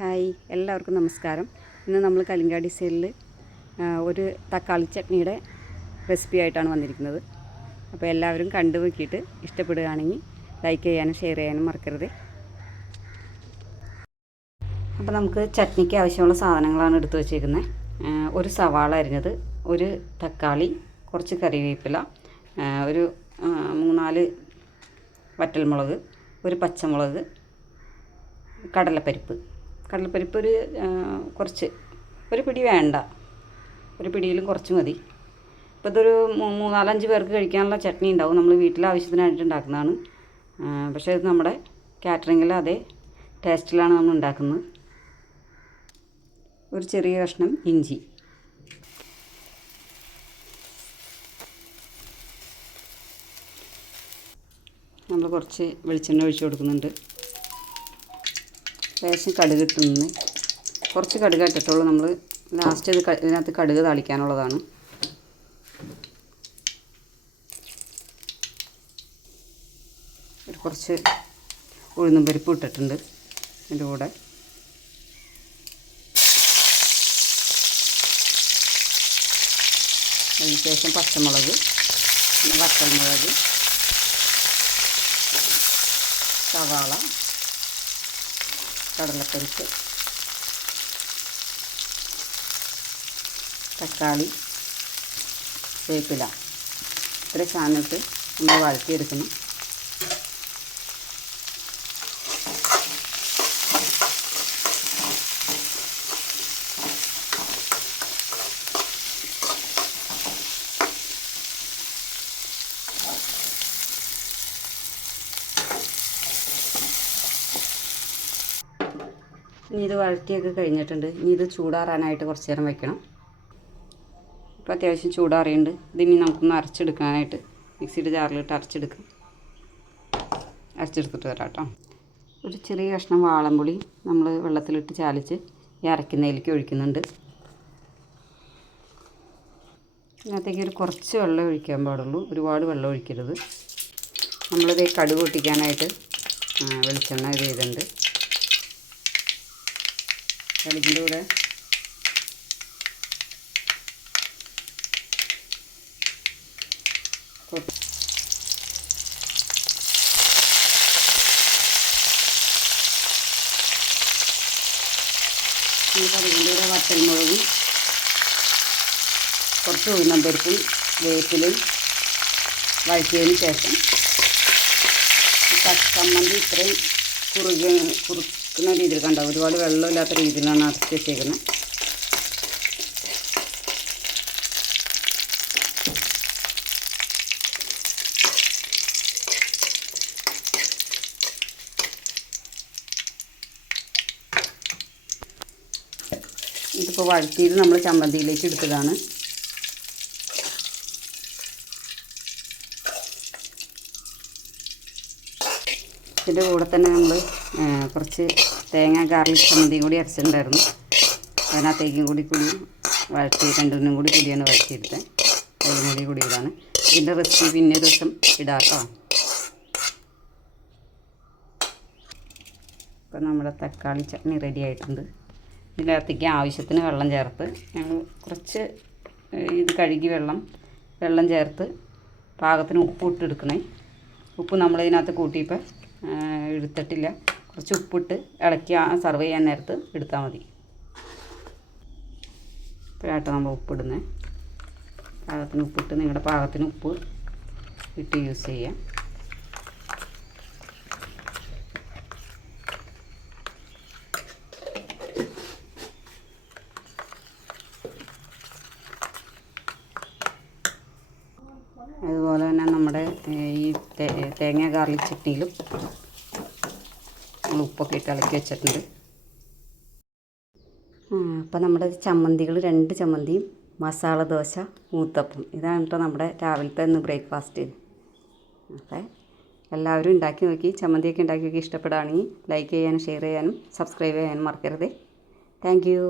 Hi, എല്ലാവർക്കും നമസ്കാരം. ഇന്ന് നമ്മൾ കലിങ്കാ ഡിസൈനിൽ ഒരു തക്കാളി ചട്നിയുടെ റെസിപ്പി ആയിട്ടാണ് വന്നിരിക്കുന്നത്. അപ്പോൾ എല്ലാവരും കണ്ടു നോക്കിയിട്ട് ഇഷ്ടപ്പെടുകയാണെങ്കിൽ ലൈക്ക് ചെയ്യാനും ഷെയർ ചെയ്യാനും മറക്കരുത്. അപ്പോൾ നമുക്ക് ചട്നിക്ക് ആവശ്യമുള്ള സാധനങ്ങളാണ് എടുത്തു വച്ചേക്കുന്നത്. ഒരു സവാള അരിഞ്ഞത്, ഒരു തക്കാളി, കുറച്ച് കറിവേപ്പില, ഒരു 3-4 വറ്റൽമുളക്, ഒരു പച്ചമുളക്, കടലപ്പരിപ്പ് ഒരു പിടി വേണ്ട, ഒരു പിടിയിലും കുറച്ച് മതി. ഇപ്പോൾ ഇതൊരു 3-4-5 പേർക്ക് കഴിക്കാനുള്ള ചട്നി ഉണ്ടാവും. നമ്മൾ വീട്ടിലെ ആവശ്യത്തിനായിട്ട് ഉണ്ടാക്കുന്നതാണ്. പക്ഷേ ഇത് നമ്മുടെ കാറ്ററിങ്ങിൽ അതേ ടേസ്റ്റിലാണ് നമ്മൾ ഉണ്ടാക്കുന്നത്. ഒരു ചെറിയ കഷ്ണം ഇഞ്ചി, നമ്മൾ കുറച്ച് വെളിച്ചെണ്ണ ഒഴിച്ച് കൊടുക്കുന്നുണ്ട്. ലേശം കടുക് ഇട്ടുന്നത്, കുറച്ച് കടുക് ഇട്ടിട്ടുള്ളൂ. നമ്മൾ ലാസ്റ്റ് ഇതിനകത്ത് കടുക് താളിക്കാനുള്ളതാണ്. കുറച്ച് ഉഴുന്നും പരിപ്പ് ഇട്ടിട്ടുണ്ട് ഇതിൻ്റെ കൂടെ. അതിനുശേഷം പച്ചമുളക്, വറ്റൽമുളക്, സവാള, കടലപ്പരിപ്പ്, തക്കാളി, വേപ്പില, ഇത്ര സാധനമിട്ട് നമ്മൾ വഴറ്റിയെടുക്കുന്നു. ഇനി ഇത് വഴറ്റിയൊക്കെ കഴിഞ്ഞിട്ടുണ്ട്. ഇനി ഇത് ചൂടാറാനായിട്ട് കുറച്ച് നേരം വയ്ക്കണം. ഇപ്പോൾ അത്യാവശ്യം ചൂടാറിയുണ്ട്. ഇതിനി നമുക്കൊന്ന് അരച്ചെടുക്കാനായിട്ട് മിക്സിയുടെ ജാറിലിട്ട് അരച്ചെടുത്തിട്ട് വരാം കേട്ടോ. ഒരു ചെറിയ കഷ്ണം വാളംപുളി നമ്മൾ വെള്ളത്തിലിട്ട് ചാലിച്ച് ഈ അരയ്ക്കുന്നതിലേക്ക് ഒഴിക്കുന്നുണ്ട്. ഇതിനകത്തേക്ക് ഒരു കുറച്ച് വെള്ളം ഒഴിക്കാൻ പാടുള്ളൂ, ഒരുപാട് വെള്ളം ഒഴിക്കരുത്. നമ്മളിത് കടുക് പൊട്ടിക്കാനായിട്ട് വെളിച്ചെണ്ണ ഇത് ചെയ്തിട്ടുണ്ട്. കടുകിൻ്റെ കൂടെ വറ്റൽമുളകും, കുറച്ച് ഉഴുന്നമ്പരിപ്പും വേപ്പിലും വഴറ്റിയതിന് ശേഷം ചമ്മന്തി ഇത്രയും കുറുക്കുന്ന രീതിയിൽ കണ്ടോ, ഒരുപാട് വെള്ളമില്ലാത്ത രീതിയിലാണ് അരച്ച് വെച്ചേക്കുന്നത്. ഇതിപ്പോൾ വഴറ്റിയത് നമ്മൾ ചമ്മന്തിയിലേക്ക് എടുത്തതാണ്. ഇതിൻ്റെ കൂടെ തന്നെ നമ്മൾ കുറച്ച് തേങ്ങ ഗാർലിക് ചമ്മന്തിയും കൂടി അരച്ചിട്ടുണ്ടായിരുന്നു. അതിനകത്തേക്കും കൂടി വഴറ്റി രണ്ടിനും കൂടി കൂടിയാണ് വഴറ്റിയെടുത്തത്. അതിലും കൂടി ഇതാണ്. ഇതിൻ്റെ റെസിപ്പി പിന്നെ ഒരു ദിവസം ഇടാം കേട്ടോ. ഇപ്പോൾ നമ്മുടെ തക്കാളി ചട്നി റെഡി ആയിട്ടുണ്ട്. ഇതിനകത്തേക്ക് ആവശ്യത്തിന് വെള്ളം ചേർത്ത് ഞങ്ങൾ കുറച്ച് ഇത് കഴുകി വെള്ളം ചേർത്ത് പാകത്തിന് ഉപ്പ് ഇട്ടെടുക്കണേ. ഉപ്പ് നമ്മളിതിനകത്ത് കൂട്ടിയപ്പോൾ എടുത്തിട്ടില്ല. കുറച്ച് ഉപ്പിട്ട് ഇളക്കി സർവ് ചെയ്യാൻ നേരത്ത് എടുത്താൽ മതി. ഇപ്പോഴാട്ടോ നമ്മൾ ഉപ്പിടുന്നത്. പാകത്തിന് ഉപ്പിട്ട് നിങ്ങളുടെ പാകത്തിന് ഉപ്പ് ഇട്ട് യൂസ് ചെയ്യാം. അതുപോലെ തന്നെ നമ്മുടെ ഈ തേങ്ങ ഗാർലിക് ചട്നിയിലും നമ്മൾ ഉപ്പൊക്കെ ഇട്ട് ഇളക്കി വെച്ചിട്ടുണ്ട്. അപ്പോൾ നമ്മുടെ ചമ്മന്തികൾ 2 ചമ്മന്തിയും മസാല ദോശ, ഊത്തപ്പം, ഇതാണ് കേട്ടോ നമ്മുടെ രാവിലത്തെ ഇന്ന് ബ്രേക്ക്ഫാസ്റ്റ്. അപ്പോൾ എല്ലാവരും ഉണ്ടാക്കി നോക്കി, ചമ്മന്തിയൊക്കെ ഉണ്ടാക്കി നോക്കി ഇഷ്ടപ്പെടുകയാണെങ്കിൽ ലൈക്ക് ചെയ്യാനും ഷെയർ ചെയ്യാനും സബ്സ്ക്രൈബ് ചെയ്യാനും മറക്കരുത്. Thank you.